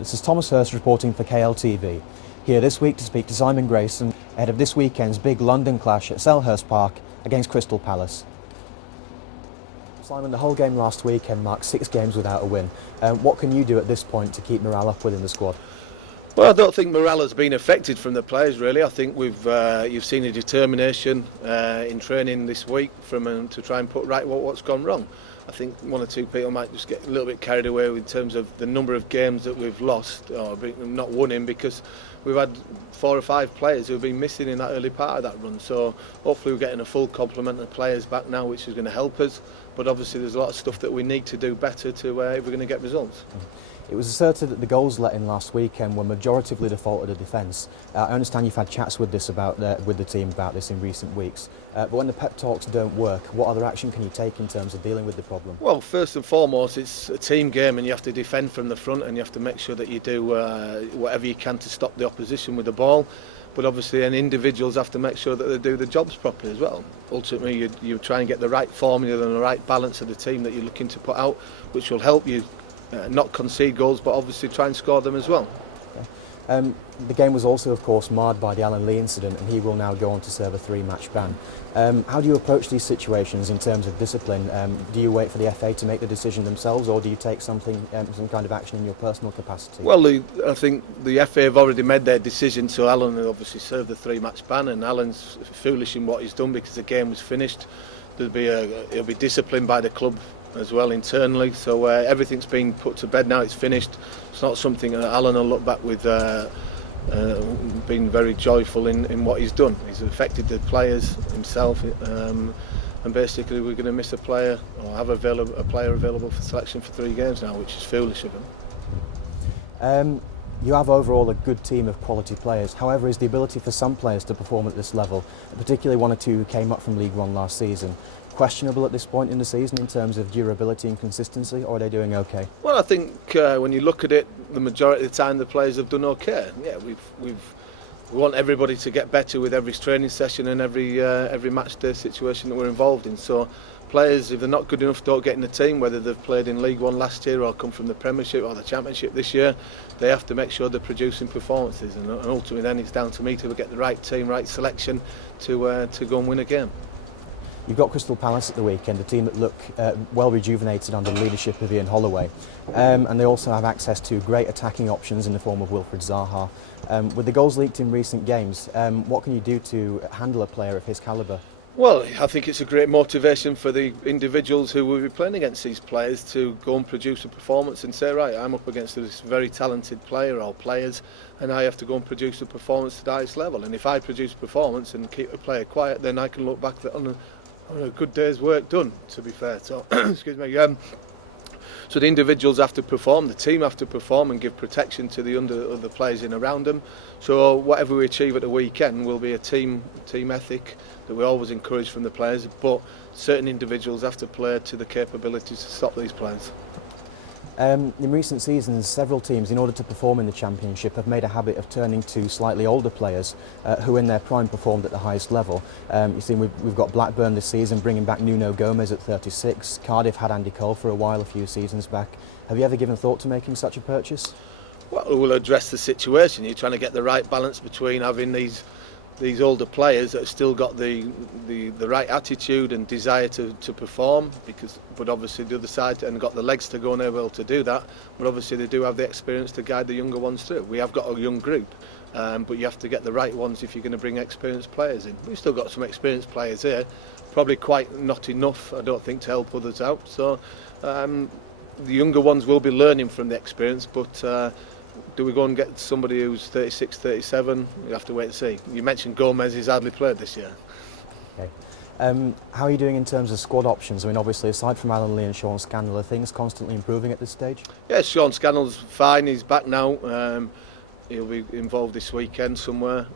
This is Tom Hirst reporting for KLTV. Here this week to speak to Simon Grayson ahead of this weekend's big London clash at Selhurst Park against Crystal Palace. Simon, the whole game last weekend marked 6 games without a win. What can you do at this point to keep morale up within the squad? Well, I don't think morale has been affected from the players really. I think you've seen a determination in training this week from them to try and put right what's gone wrong. I think one or two people might just get a little bit carried away in terms of the number of games that we've lost or not won in, because we've had 4 or 5 players who have been missing in that early part of that run. So hopefully we're getting a full complement of players back now, which is going to help us. But obviously there's a lot of stuff that we need to do better to if we're going to get results. It was asserted that the goals let in last weekend were majoritively the fault of the defence. I understand you've had chats with the team about this in recent weeks. But when the pep talks don't work, what other action can you take in terms of dealing with the problem? Well, first and foremost, it's a team game and you have to defend from the front and you have to make sure that you do whatever you can to stop the opposition with the ball. But obviously, and individuals have to make sure that they do the jobs properly as well. Ultimately, you try and get the right formula and the right balance of the team that you're looking to put out, which will help you not concede goals, but obviously try and score them as well. The game was also, of course, marred by the Alan Lee incident, and he will now go on to serve a 3-match ban. How do you approach these situations in terms of discipline? Do you wait for the FA to make the decision themselves, or do you take some kind of action in your personal capacity? Well, I think the FA have already made their decision, so Alan will obviously serve the 3-match ban, and Alan's foolish in what he's done because the game was finished. He'll be disciplined by the club as well internally, so everything's been put to bed now. It's finished. It's not something that Alan will look back with being very joyful in what he's done. He's affected the players himself, and basically we're going to miss a player or have a player available for selection for 3 games now, which is foolish of him. You have overall a good team of quality players. However, is the ability for some players to perform at this level, particularly 1 or 2 who came up from League One last season, questionable at this point in the season in terms of durability and consistency, or are they doing okay? Well, I think when you look at it, the majority of the time the players have done okay. Yeah, we want everybody to get better with every training session and every match day situation that we're involved in. So players, if they're not good enough, don't get in the team, whether they've played in League One last year or come from the Premiership or the Championship this year. They have to make sure they're producing performances, and ultimately then it's down to me to get the right team, right selection to go and win a game. You've got Crystal Palace at the weekend, a team that look well rejuvenated under the leadership of Holloway, and they also have access to great attacking options in the form of Wilfried Zaha. With the goals leaked in recent games, what can you do to handle a player of his calibre? Well, I think it's a great motivation for the individuals who will be playing against these players to go and produce a performance and say, right, I'm up against this very talented player or players, and I have to go and produce a performance to the highest level. And if I produce a performance and keep a player quiet, then I can look back on a good day's work done, to be fair. So, excuse me. So the individuals have to perform, the team have to perform and give protection to the other players in around them. So whatever we achieve at the weekend will be a team ethic that we always encourage from the players, but certain individuals have to play to the capabilities to stop these players. In recent seasons, several teams, in order to perform in the Championship, have made a habit of turning to slightly older players who in their prime performed at the highest level. You see, we've got Blackburn this season bringing back Nuno Gomes at 36. Cardiff had Andy Cole for a while a few seasons back. Have you ever given thought to making such a purchase? Well, we'll address the situation. You're trying to get the right balance between having these older players that have still got the right attitude and desire to perform, but obviously the other side and got the legs to go and able to do that, but obviously they do have the experience to guide the younger ones through. We have got a young group, but you have to get the right ones if you're going to bring experienced players in. We've still got some experienced players here, probably quite not enough, I don't think, to help others out. So the younger ones will be learning from the experience, but do we go and get somebody who's 36, 37? You have to wait and see. You mentioned Gomes, he's hardly played this year. Okay. How are you doing in terms of squad options? I mean, obviously, aside from Alan Lee and Sean Scannell, are things constantly improving at this stage? Yeah, Sean Scannell's fine, he's back now. He'll be involved this weekend somewhere.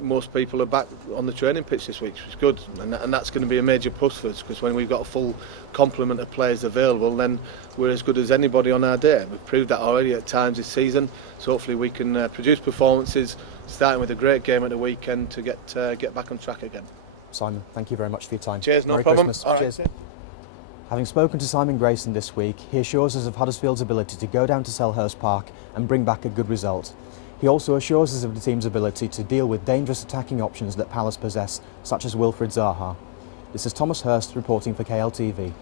Most people are back on the training pitch this week, which is good, and that's going to be a major plus for us, because when we've got a full complement of players available, then we're as good as anybody on our day. We've proved that already at times this season, so hopefully we can produce performances, starting with a great game at the weekend to get back on track again. Simon, thank you very much for your time. Cheers, no Merry problem. Christmas. All right. Cheers. Having spoken to Simon Grayson this week, he assures us of Huddersfield's ability to go down to Selhurst Park and bring back a good result. He also assures us of the team's ability to deal with dangerous attacking options that Palace possess, such as Wilfried Zaha. This is Tom Hirst reporting for KLTV.